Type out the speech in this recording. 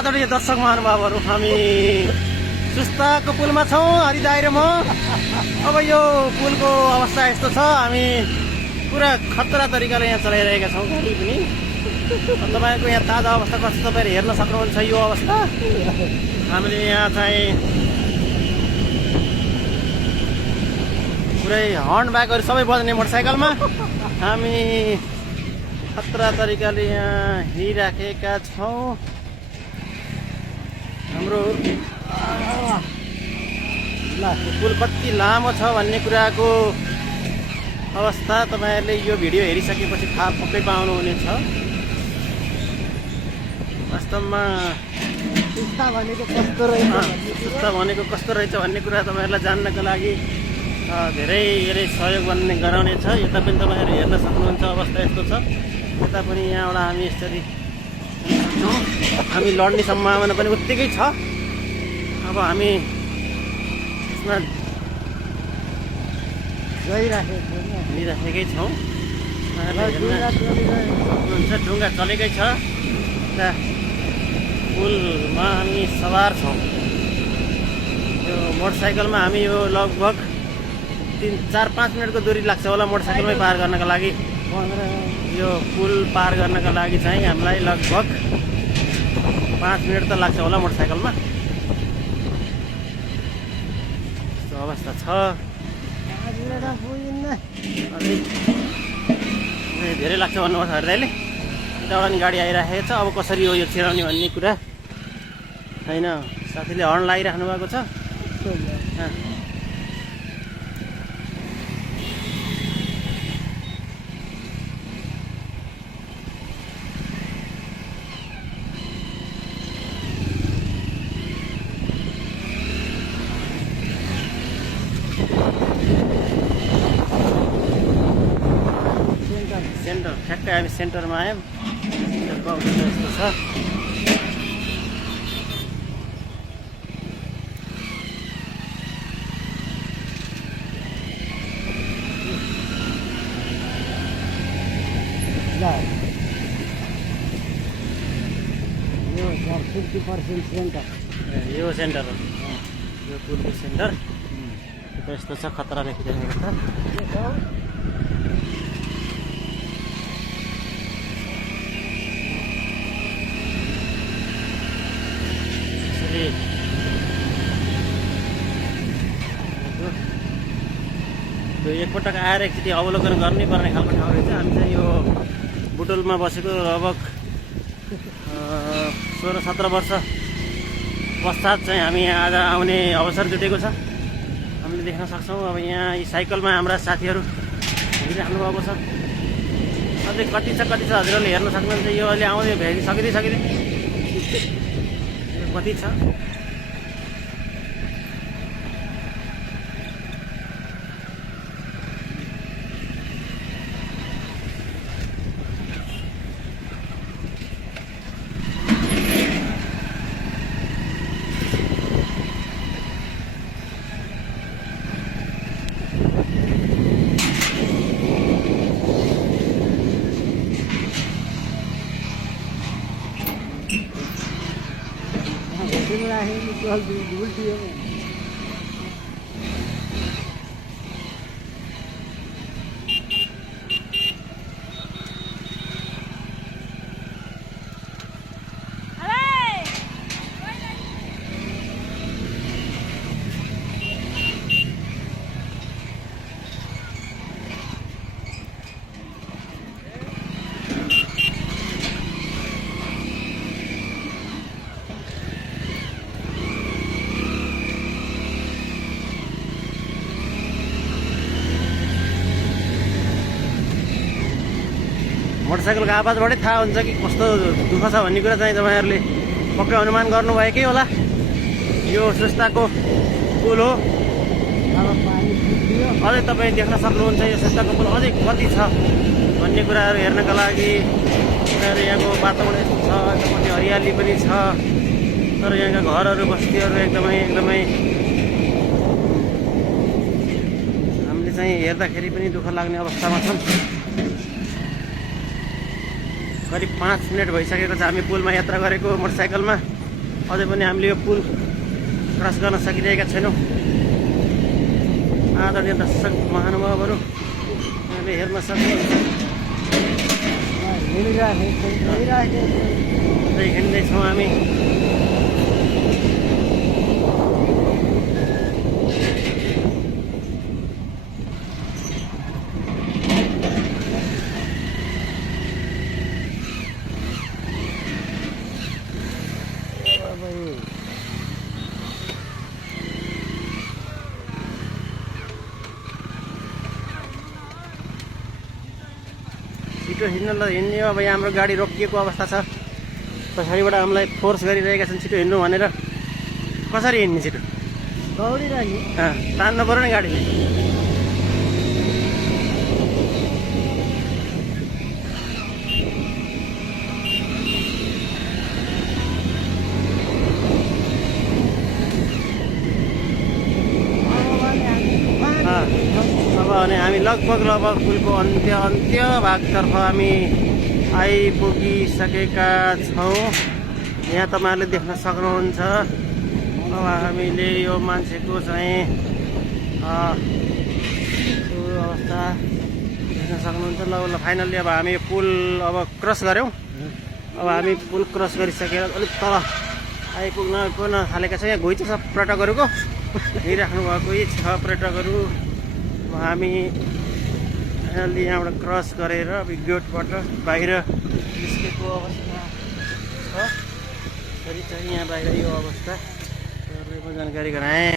आदरणीय दर्शक महानुभावहरू, हामी सुस्ताको पुलमा छौँ, हरिदाई र म। अब यो पुलको अवस्था यस्तो छ, हामी पुरा खतरा तरिकाले यहाँ चलाइरहेका छौँ गाडी पनि। तपाईँको यहाँ ताजा अवस्था कस्तो तपाईँहरू हेर्न सक्नुहुन्छ यो अवस्था। हामीले यहाँ चाहिँ पुरै हर्न ब्यागहरू सबै बज्ने मोटरसाइकलमा हामी खतरा तरिकाले यहाँ हिँडिराखेका छौँ। हाम्रो पुल कति लामो छ भन्ने कुराको अवस्था तपाईँहरूले यो भिडियो हेरिसकेपछि थाहा पक्कै पाउनुहुनेछ। वास्तवमा सुस्ता भनेको कस्तो रहेछ, सुस्ता भनेको कस्तो रहेछ भन्ने कुरा तपाईँहरूलाई जान्नको लागि धेरै धेरै सहयोग गराउनेछ। यता पनि तपाईँहरू हेर्न सक्नुहुन्छ, अवस्था यस्तो छ। यता पनि यहाँबाट हामी यसरी हामी लड्ने सम्भावना पनि उत्तिकै छ। अब हामी यसमा हिँडिराखेकै छौँ। ढुङ्गा चलेकै छ। यता पुलमा हामी सवार छौँ। यो मोटरसाइकलमा हामी यो लगभग 3-4-5 मिनटको दूरी लाग्छ होला मोटरसाइकलमै पार गर्नका लागि। यो पुल पार गर्नका लागि चाहिँ हामीलाई लगभग 5 मिनट त लाग्छ होला मोटरसाइकलमा। यस्तो अवस्था छ। धेरै लाग्छ भन्नुपर्छ हरिदाईले। यताबाट नि गाडी आइराखेको छ। अब कसरी हो यो छिराउने भन्ने कुरा छैन। साथीले हर्न लगाइराख्नु भएको छ। सेन्टर ठ्याक्कै हामी सेन्टरमा आयौँ। सेन्टरको अवस्था यस्तो छ। यो 50% सेन्टर, यो सेन्टर हो, यो पुलको सेन्टर यस्तो छ। खतरा लेखिरहेको छ। त्यो एकपटक आएर एकचोटि अवलोकन गर्नै पर्ने खालको ठाउँ रहेछ। हामी चाहिँ यो बुटोलमा बसेको लगभग 16-17 वर्ष पश्चात चाहिँ हामी यहाँ आज आउने अवसर जुटेको छ। हामीले देख्न सक्छौँ अब यहाँ यी साइकलमा हाम्रा साथीहरू हिँडिराख्नु भएको छ। अझै कति छ हजुरहरूले हेर्न सक्नुहुन्छ। यो अहिले आउँदै सकिँदै कति छ। उल्टी हो। मोटरसाइकलको आवाजबाटै थाहा हुन्छ कि कस्तो दुःख छ भन्ने कुरा चाहिँ तपाईँहरूले पक्कै अनुमान गर्नुभएकै होला। यो सुस्ताको पुल हो। अझै तपाईँ देख्न सक्नुहुन्छ यो सुस्ताको पुल अझै कति छ भन्ने कुराहरू हेर्नका लागि। यहाँको वातावरण यस्तो छ, कति हरियाली पनि छ, तर यहाँका घरहरू बस्तीहरू एकदमै हामीले चाहिँ हेर्दाखेरि पनि दुःख लाग्ने अवस्थामा छन्। करिब 5 मिनट भइसकेको छ हामी पुलमा यात्रा गरेको मोटरसाइकलमा। अझै पनि हामीले यो पुल क्रस गर्न सकिरहेका छैनौँ। आदरणीय दर्शक महानुभावहरू यहाँले हेर्न सक्नुहुन्छ। हिँड्दैछौँ हामी। छिटो हिँड्ने अब यहाँ हाम्रो गाडी रोकिएको अवस्था छ। पछाडिबाट हामीलाई फोर्स गरिरहेका छन् छिटो हिँड्नु भनेर। कसरी हिँड्ने छिटो? दौडिरह्यो। तान्नु पऱ्यो नि गाडी। अब भने हामी लगभग पुलको अन्त्य भागतर्फ हामी आइपुगिसकेका छौँ। यहाँ तपाईँहरूले देख्न सक्नुहुन्छ। अब हामीले यो मान्छेको चाहिँ अवस्था देख्न सक्नुहुन्छ। ल फाइनल्ली अब हामी यो पुल अब क्रस गऱ्यौँ। अब हामी पुल क्रस गरिसकेर अलिक तल आइपुग्न थालेका छौँ। यहाँ घुइँचो छ पर्यटकहरूको। हिँडिराख्नु भएको यही छ पर्यटकहरू। अब हामी फाइनल्ली यहाँबाट क्रस गरेर अब गेटबाट बाहिर निस्केको अवस्था छ। यसरी चाहिँ यहाँ बाहिर यो अवस्था जानकारी गराएँ।